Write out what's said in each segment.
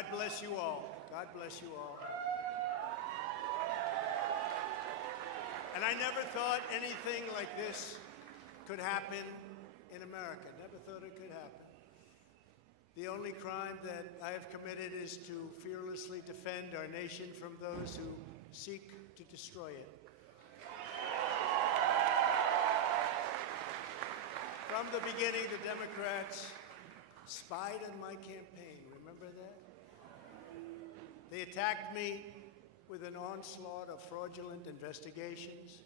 God bless you all. God bless you all. And I never thought anything like this could happen in America. Never thought it could happen. The only crime that I have committed is to fearlessly defend our nation from those who seek to destroy it. From the beginning, the Democrats spied on my campaign. Remember that? They attacked me with an onslaught of fraudulent investigations.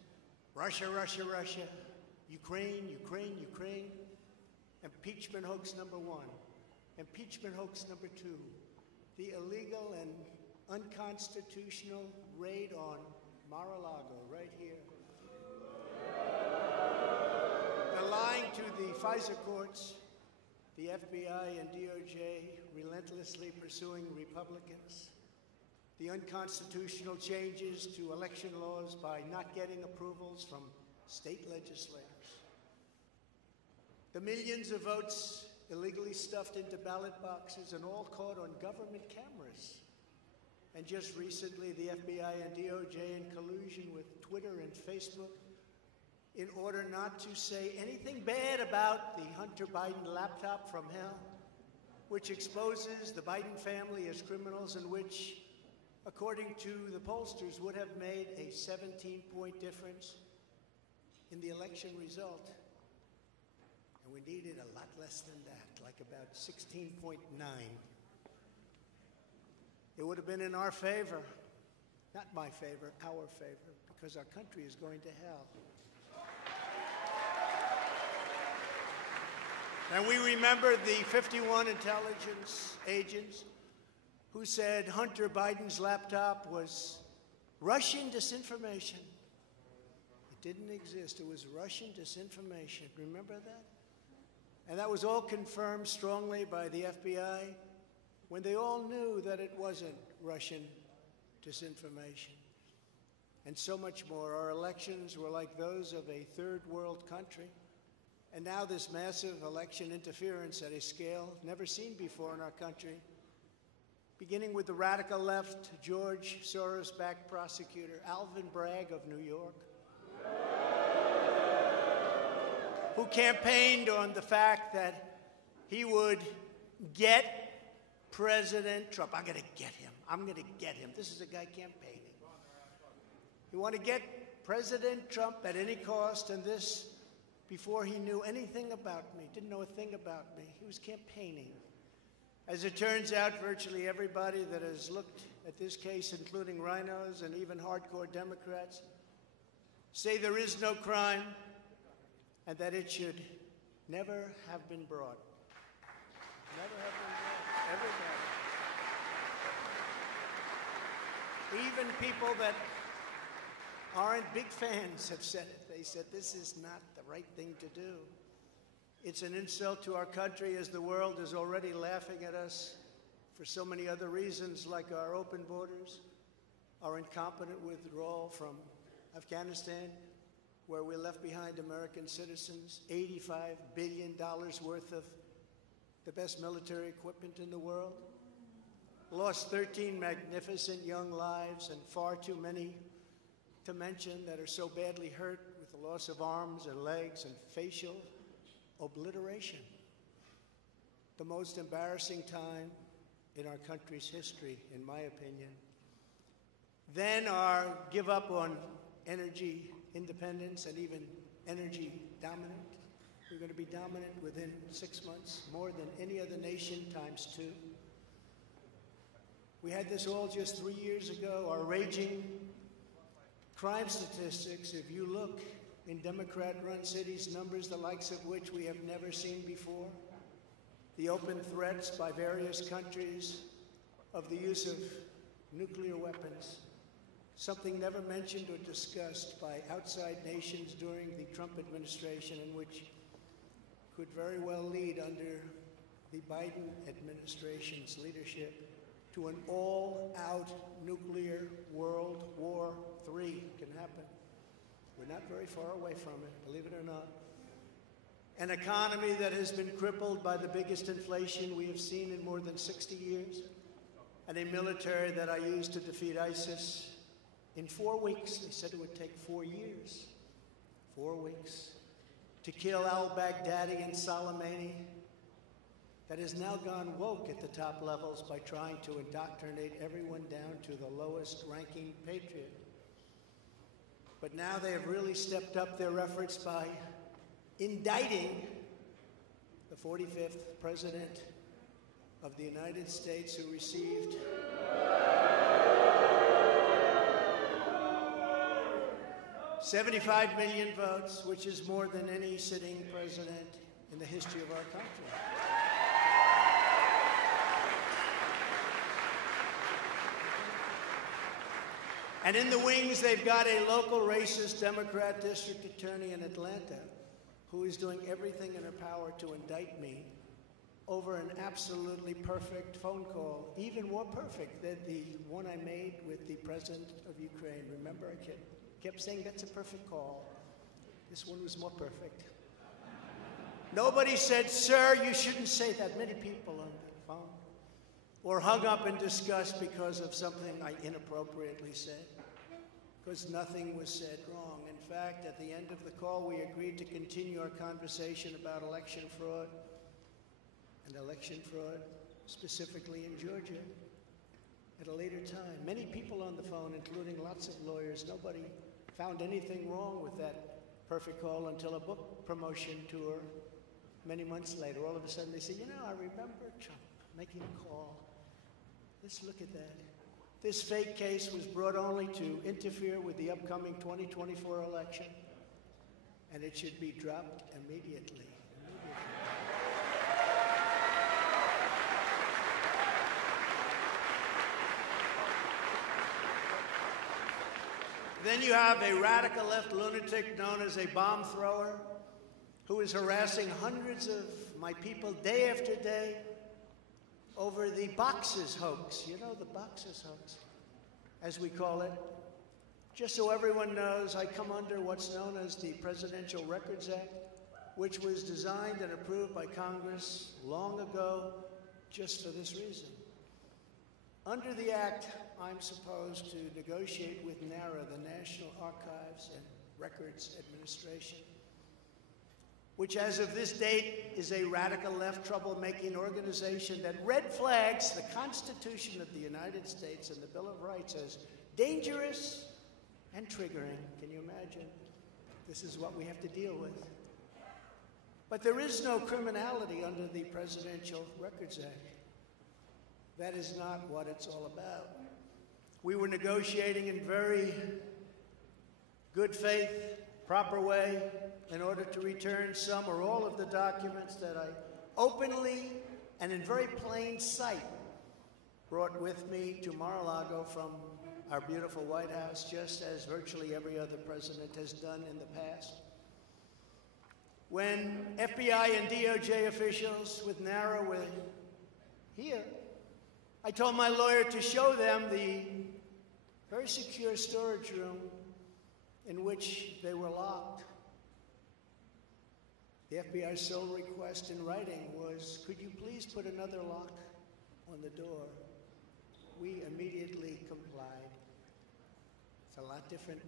Russia, Russia, Russia. Ukraine, Ukraine, Ukraine. Impeachment hoax number 1. Impeachment hoax number 2. The illegal and unconstitutional raid on Mar-a-Lago, right here. They're lying to the FISA courts, the FBI and DOJ relentlessly pursuing Republicans, the unconstitutional changes to election laws by not getting approvals from state legislators, the millions of votes illegally stuffed into ballot boxes and all caught on government cameras. And just recently, the FBI and DOJ in collusion with Twitter and Facebook in order not to say anything bad about the Hunter Biden laptop from hell, which exposes the Biden family as criminals and which, according to the pollsters, would have made a 17-point difference in the election result. And we needed a lot less than that, like about 16.9. It would have been in our favor, not my favor, our favor, because our country is going to hell. And we remember the 51 intelligence agents who said Hunter Biden's laptop was Russian disinformation. It didn't exist. It was Russian disinformation. Remember that? And that was all confirmed strongly by the FBI when they all knew that it wasn't Russian disinformation. And so much more. Our elections were like those of a third world country. And now this massive election interference at a scale never seen before in our country, beginning with the radical left, George Soros-backed prosecutor Alvin Bragg of New York, who campaigned on the fact that he would get President Trump. I'm going to get him. I'm going to get him. This is a guy campaigning. He wanted to get President Trump at any cost, and this before he knew anything about me, didn't know a thing about me. He was campaigning. As it turns out, virtually everybody that has looked at this case, including rhinos and even hardcore Democrats, say there is no crime and that it should never have been brought. Never have been brought. Everybody. Even people that aren't big fans have said it. They said this is not the right thing to do. It's an insult to our country, as the world is already laughing at us for so many other reasons, like our open borders, our incompetent withdrawal from Afghanistan, where we left behind American citizens, $85 billion worth of the best military equipment in the world, lost 13 magnificent young lives, and far too many to mention that are so badly hurt with the loss of arms and legs and facial obliteration. The most embarrassing time in our country's history, in my opinion. Then our give up on energy independence and even energy dominant. We're going to be dominant within 6 months, more than any other nation times 2. We had this all just 3 years ago. Our raging crime statistics, if you look in Democrat-run cities, numbers the likes of which we have never seen before. The open threats by various countries of the use of nuclear weapons, something never mentioned or discussed by outside nations during the Trump administration, and which could very well lead under the Biden administration's leadership to an all-out nuclear World War III. Can happen. We're not very far away from it, believe it or not. An economy that has been crippled by the biggest inflation we have seen in more than 60 years. and a military that I used to defeat ISIS in 4 weeks. They said it would take 4 years. 4 weeks. To kill al-Baghdadi and Soleimani, that has now gone woke at the top levels by trying to indoctrinate everyone down to the lowest ranking patriot. But now they have really stepped up their efforts by indicting the 45th President of the United States, who received 75 million votes, which is more than any sitting president in the history of our country. And in the wings, they've got a local racist Democrat district attorney in Atlanta who is doing everything in her power to indict me over an absolutely perfect phone call, even more perfect than the one I made with the president of Ukraine. Remember, I kept saying that's a perfect call. This one was more perfect. Nobody said, sir, you shouldn't say that. Many people on the phone or hung up in disgust because of something I inappropriately said, because nothing was said wrong. In fact, at the end of the call, we agreed to continue our conversation about election fraud, and election fraud specifically in Georgia at a later time. Many people on the phone, including lots of lawyers, nobody found anything wrong with that perfect call until a book promotion tour many months later. All of a sudden they say, you know, I remember Trump making a call. Let's look at that. This fake case was brought only to interfere with the upcoming 2024 election, and it should be dropped immediately. Then you have a radical left lunatic known as a bomb thrower who is harassing hundreds of my people day after day over the boxes hoax. You know, the boxes hoax, as we call it. Just so everyone knows, I come under what's known as the Presidential Records Act, which was designed and approved by Congress long ago just for this reason. Under the act, I'm supposed to negotiate with NARA, the National Archives and Records Administration, which as of this date is a radical left troublemaking organization that red flags the Constitution of the United States and the Bill of Rights as dangerous and triggering. Can you imagine? This is what we have to deal with. But there is no criminality under the Presidential Records Act. That is not what it's all about. We were negotiating in very good faith, proper way, in order to return some or all of the documents that I openly and in very plain sight brought with me to Mar-a-Lago from our beautiful White House, just as virtually every other president has done in the past. When FBI and DOJ officials with NARA were here, I told my lawyer to show them the very secure storage room in which they were locked. The FBI's sole request in writing was, could you please put another lock on the door? We immediately complied. It's a lot different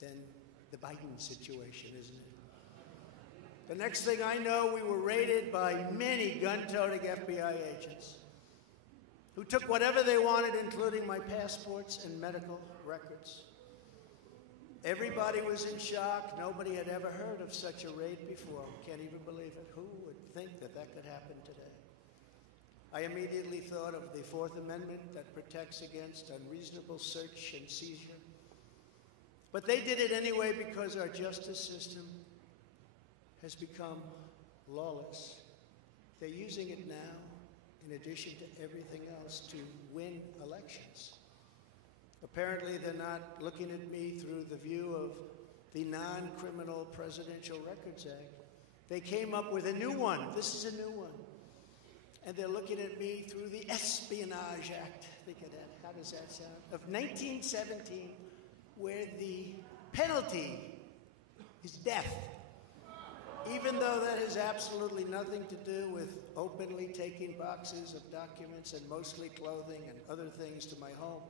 than the Biden situation, isn't it? The next thing I know, we were raided by many gun-toting FBI agents who took whatever they wanted, including my passports and medical records. Everybody was in shock. Nobody had ever heard of such a raid before. Can't even believe it. Who would think that that could happen today? I immediately thought of the Fourth Amendment that protects against unreasonable search and seizure. But they did it anyway because our justice system has become lawless. They're using it now, in addition to everything else, to win elections. Apparently, they're not looking at me through the view of the non-criminal Presidential Records Act. They came up with a new one. This is a new one. And they're looking at me through the Espionage Act. Think of that. How does that sound? Of 1917, where the penalty is death. Even though that has absolutely nothing to do with openly taking boxes of documents and mostly clothing and other things to my home,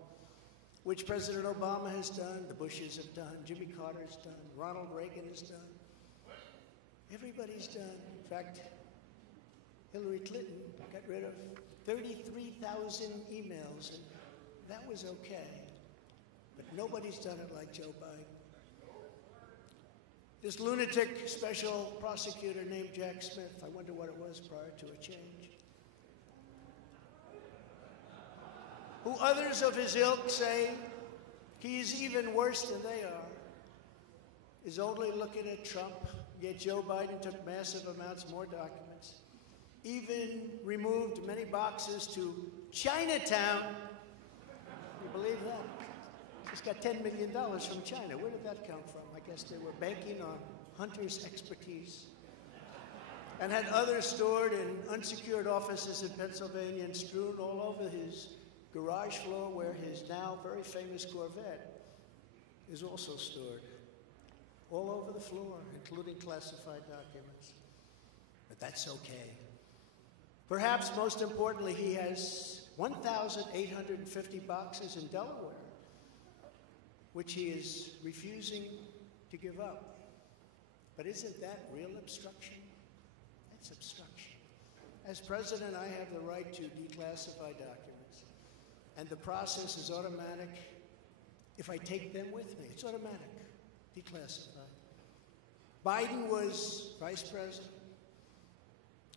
which President Obama has done, the Bushes have done, Jimmy Carter's done, Ronald Reagan has done. Everybody's done. In fact, Hillary Clinton got rid of 33,000 emails, and that was okay. But nobody's done it like Joe Biden. This lunatic special prosecutor named Jack Smith, I wonder what it was prior to a change, who others of his ilk say he's even worse than they are, is only looking at Trump, yet Joe Biden took massive amounts more documents, even removed many boxes to Chinatown. You believe that? Just got $10 million from China. Where did that come from? I guess they were banking on Hunter's expertise, and had others stored in unsecured offices in Pennsylvania and strewn all over his garage floor, where his now very famous Corvette is also stored. All over the floor, including classified documents. But that's okay. Perhaps most importantly, he has 1,850 boxes in Delaware, which he is refusing to give up. But isn't that real obstruction? That's obstruction. As president, I have the right to declassify documents, and the process is automatic. If I take them with me, it's automatic, declassified. Biden was vice president.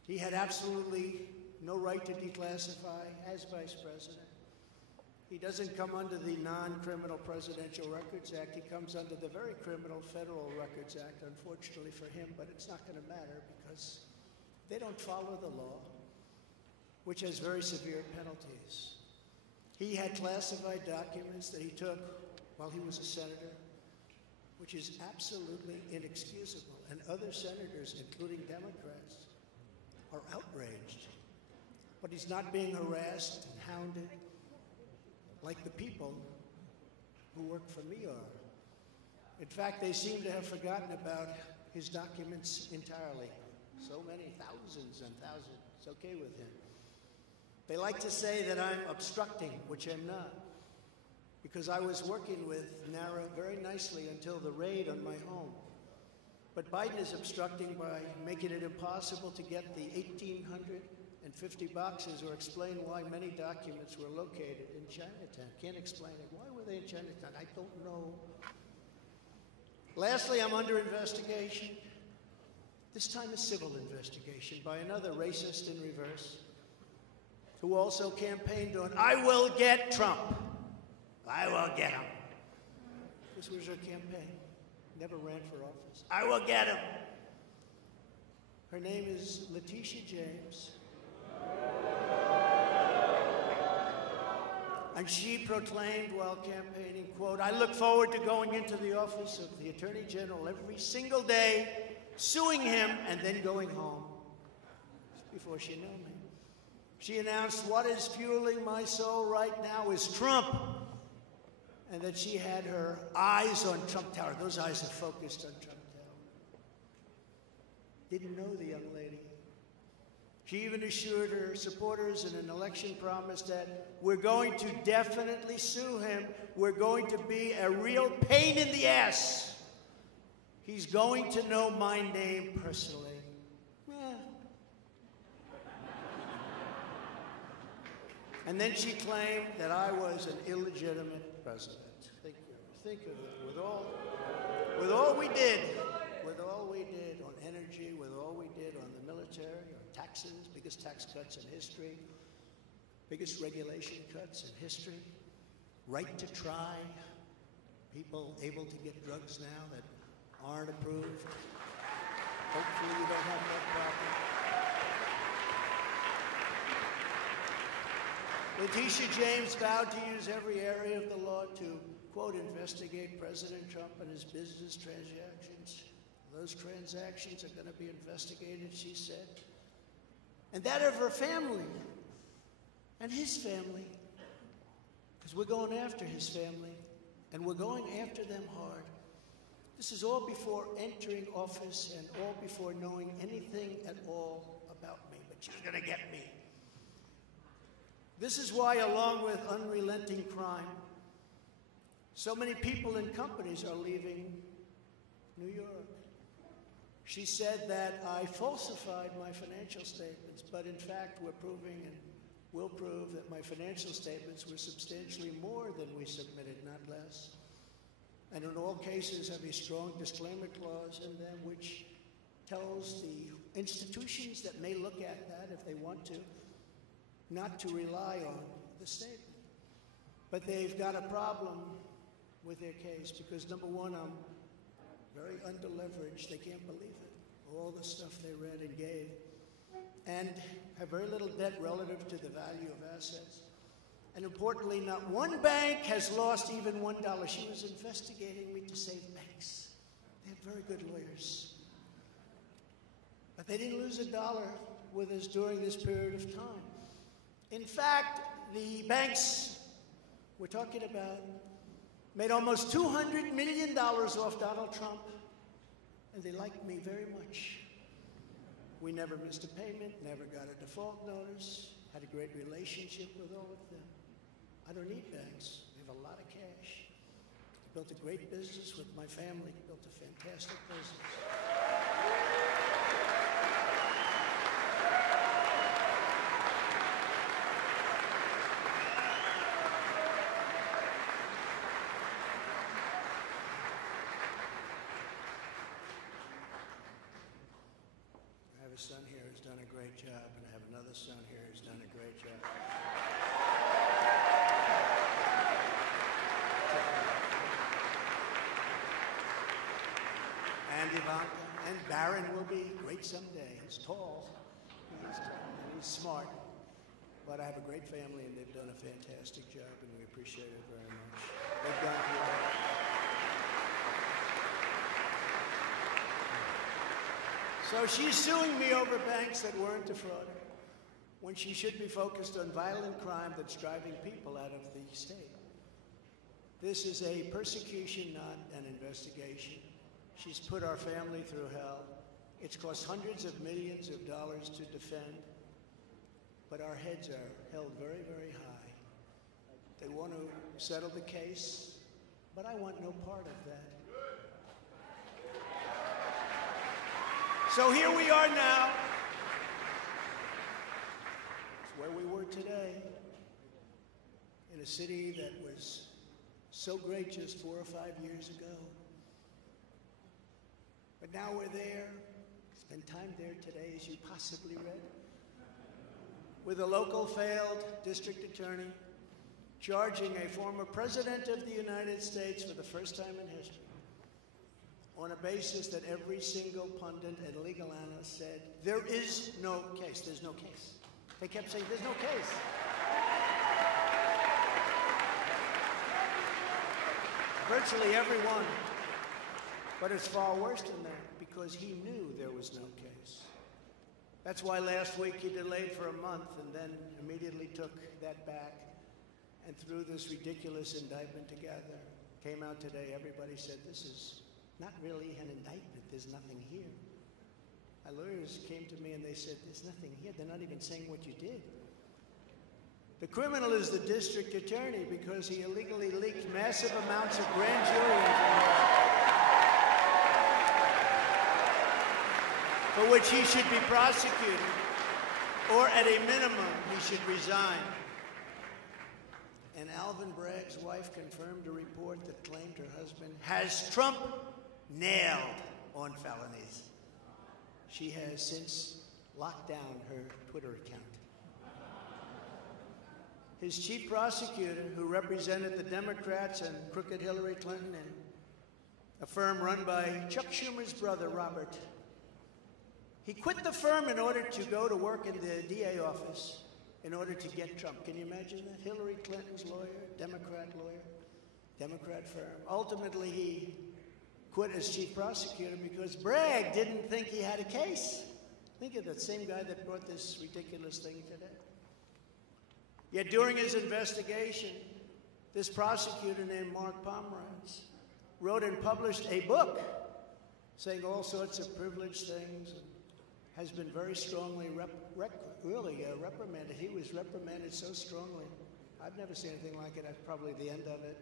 He had absolutely no right to declassify as vice president. He doesn't come under the non-criminal Presidential Records Act. He comes under the very criminal Federal Records Act, unfortunately for him, but it's not going to matter because they don't follow the law, which has very severe penalties. He had classified documents that he took while he was a senator, which is absolutely inexcusable. And other senators, including Democrats, are outraged. But he's not being harassed and hounded like the people who work for me are. In fact, they seem to have forgotten about his documents entirely. So many, thousands and thousands. It's okay with him. They like to say that I'm obstructing, which I'm not, because I was working with NARA very nicely until the raid on my home. But Biden is obstructing by making it impossible to get the 1,850 boxes or explain why many documents were located in Chinatown. Can't explain it. Why were they in Chinatown? I don't know. Lastly, I'm under investigation. This time a civil investigation by another racist in reverse, who also campaigned on, "I will get Trump. I will get him." This was her campaign. Never ran for office. "I will get him." Her name is Letitia James. And she proclaimed while campaigning, quote, "I look forward to going into the office of the Attorney General every single day, suing him, and then going home." Just before she knew me. She announced, "What is fueling my soul right now is Trump," and that she had her eyes on Trump Tower. Those eyes are focused on Trump Tower. Didn't know the young lady. She even assured her supporters in an election promise that we're going to definitely sue him. We're going to be a real pain in the ass. He's going to know my name personally. And then she claimed that I was an illegitimate president. Think of it. With all we did on energy, with all we did on the military, on taxes, biggest tax cuts in history, biggest regulation cuts in history, right to try, people able to get drugs now that aren't approved. Hopefully you don't have that problem. Letitia James vowed to use every area of the law to, quote, investigate President Trump and his business transactions. Those transactions are going to be investigated, she said. And that of her family and his family, because we're going after his family, and we're going after them hard. This is all before entering office and all before knowing anything at all about me, but she's going to get me. This is why, along with unrelenting crime, so many people and companies are leaving New York. She said that I falsified my financial statements, but in fact we're proving and will prove that my financial statements were substantially more than we submitted, not less. And in all cases have a strong disclaimer clause in them which tells the institutions that may look at that if they want to, not to rely on the statement. But they've got a problem with their case because, number one, I'm very underleveraged. They can't believe it. All the stuff they read and gave. And have very little debt relative to the value of assets. And importantly, not one bank has lost even $1. She was investigating me to save banks. They have very good lawyers. But they didn't lose $1 with us during this period of time. In fact, the banks we're talking about made almost $200 million off Donald Trump, and they liked me very much. We never missed a payment, never got a default notice, had a great relationship with all of them. I don't need banks. We have a lot of cash. I built a great business with my family, built a fantastic business. I have a son here who's done a great job, and I have another son here who's done a great job. And Ivanka, and Barron will be great someday. He's tall, and he's smart. But I have a great family, and they've done a fantastic job, and we appreciate it very much. They've done great. So she's suing me over banks that weren't defrauded, when she should be focused on violent crime that's driving people out of the state. This is a persecution, not an investigation. She's put our family through hell. It's cost hundreds of millions of dollars to defend, but our heads are held very, very high. They want to settle the case, but I want no part of that. So here we are now. It's where we were today, in a city that was so great just 4 or 5 years ago. But now we're there, spent time there today, as you possibly read, with a local failed district attorney charging a former president of the United States for the first time in history on a basis that every single pundit and legal analyst said, there is no case, there's no case. They kept saying, there's no case. Virtually everyone. But it's far worse than that, because he knew there was no case. That's why last week he delayed for a month and then immediately took that back and threw this ridiculous indictment together. Came out today, everybody said, this is not really an indictment, there's nothing here. My lawyers came to me and they said, there's nothing here, they're not even saying what you did. The criminal is the district attorney because he illegally leaked massive amounts of grand jury information, for which he should be prosecuted, or at a minimum, he should resign. And Alvin Bragg's wife confirmed a report that claimed her husband has Trump nailed on felonies. She has since locked down her Twitter account. His chief prosecutor, who represented the Democrats and crooked Hillary Clinton in a firm run by Chuck Schumer's brother, Robert, he quit the firm in order to go to work in the DA office in order to get Trump. Can you imagine that? Hillary Clinton's lawyer, Democrat firm. Ultimately, he quit as chief prosecutor because Bragg didn't think he had a case. Think of that same guy that brought this ridiculous thing today. Yet during his investigation, this prosecutor named Mark Pomerantz wrote and published a book saying all sorts of privileged things, and has been very strongly reprimanded. He was reprimanded so strongly. I've never seen anything like it. That's probably the end of it.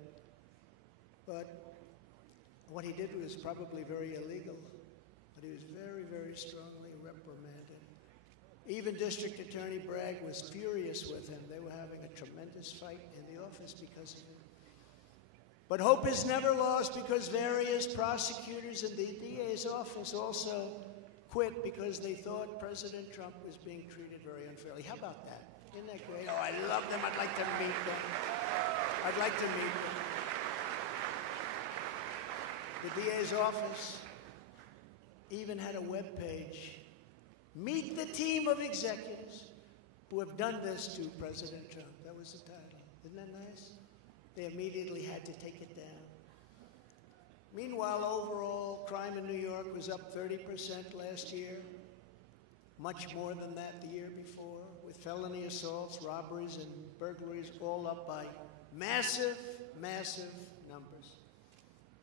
But what he did was probably very illegal, but he was very, very strongly reprimanded. Even District Attorney Bragg was furious with him. They were having a tremendous fight in the office because of it. But hope is never lost, because various prosecutors in the DA's office also quit because they thought President Trump was being treated very unfairly. How about that? Isn't that great? Oh, I love them. I'd like to meet them. I'd like to meet them. The DA's office even had a web page. Meet the team of executives who have done this to President Trump. That was the title. Isn't that nice? They immediately had to take it down. Meanwhile, overall, crime in New York was up 30% last year, much more than that the year before, with felony assaults, robberies, and burglaries all up by massive, massive numbers.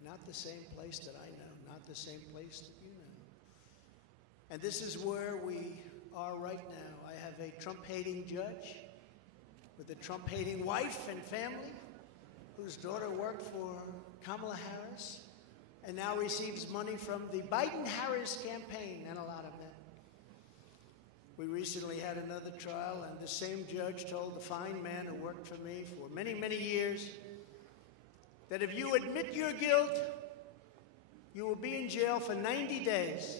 Not the same place that I know, not the same place that you know. And this is where we are right now. I have a Trump-hating judge with a Trump-hating wife and family, whose daughter worked for Kamala Harris and now receives money from the Biden-Harris campaign, and a lot of that. We recently had another trial, and the same judge told the fine man who worked for me for many, many years that if you admit your guilt, you will be in jail for 90 days.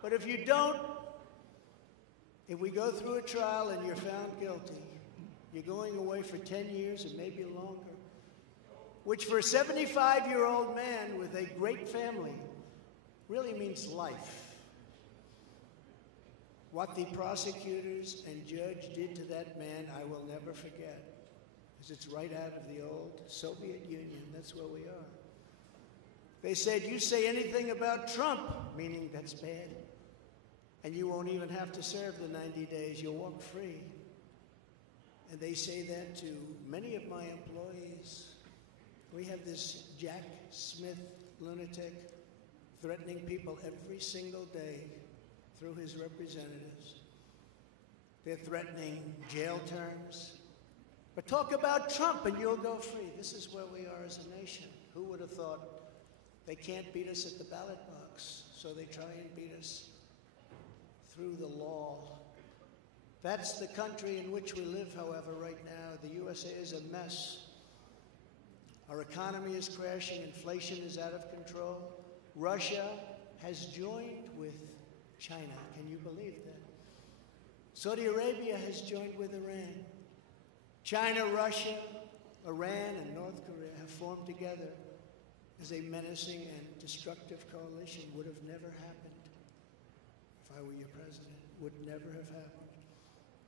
But if you don't, if we go through a trial and you're found guilty, you're going away for 10 years and maybe longer, which for a 75-year-old man with a great family really means life. What the prosecutors and judge did to that man, I will never forget, because it's right out of the old Soviet Union. That's where we are. They said, you say anything about Trump, meaning that's bad, and you won't even have to serve the 90 days. You'll walk free. And they say that to many of my employees. We have this Jack Smith lunatic threatening people every single day through his representatives. They're threatening jail terms. But talk about Trump and you'll go free. This is where we are as a nation. Who would have thought? They can't beat us at the ballot box, so they try and beat us through the law. That's the country in which we live, however, right now. The USA is a mess. Our economy is crashing, inflation is out of control. Russia has joined with China. Can you believe that? Saudi Arabia has joined with Iran. China, Russia, Iran, and North Korea have formed together as a menacing and destructive coalition. Would have never happened if I were your president. Would never have happened.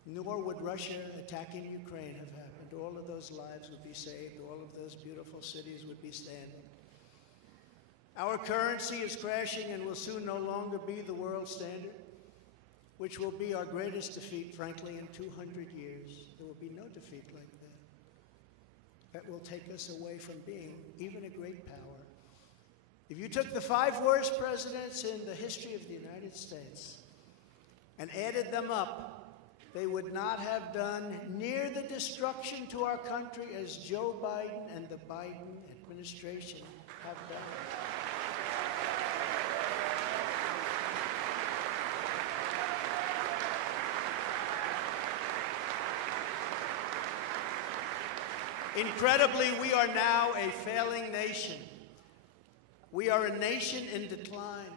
Nor would Russia attacking Ukraine have happened. All of those lives would be saved. All of those beautiful cities would be standing. Our currency is crashing and will soon no longer be the world standard, which will be our greatest defeat, frankly, in 200 years. There will be no defeat like that. That will take us away from being even a great power. If you took the 5 worst presidents in the history of the United States and added them up, they would not have done near the destruction to our country as Joe Biden and the Biden administration have done. Incredibly, we are now a failing nation. We are a nation in decline.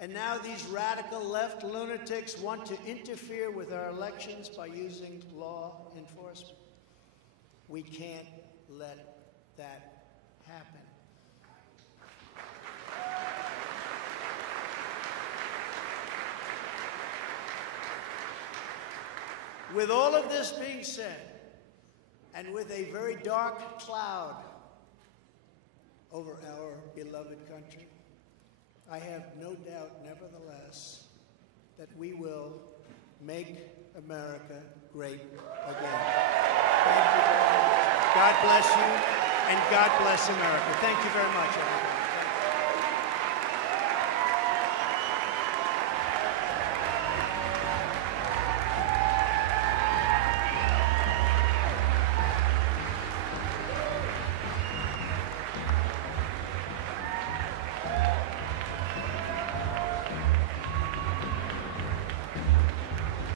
And now these radical left lunatics want to interfere with our elections by using law enforcement. We can't let that happen. With all of this being said, and with a very dark cloud over our beloved country, I have no doubt, nevertheless, that we will make America great again. Thank you very much. God bless you. and God bless America. Thank you very much, everybody.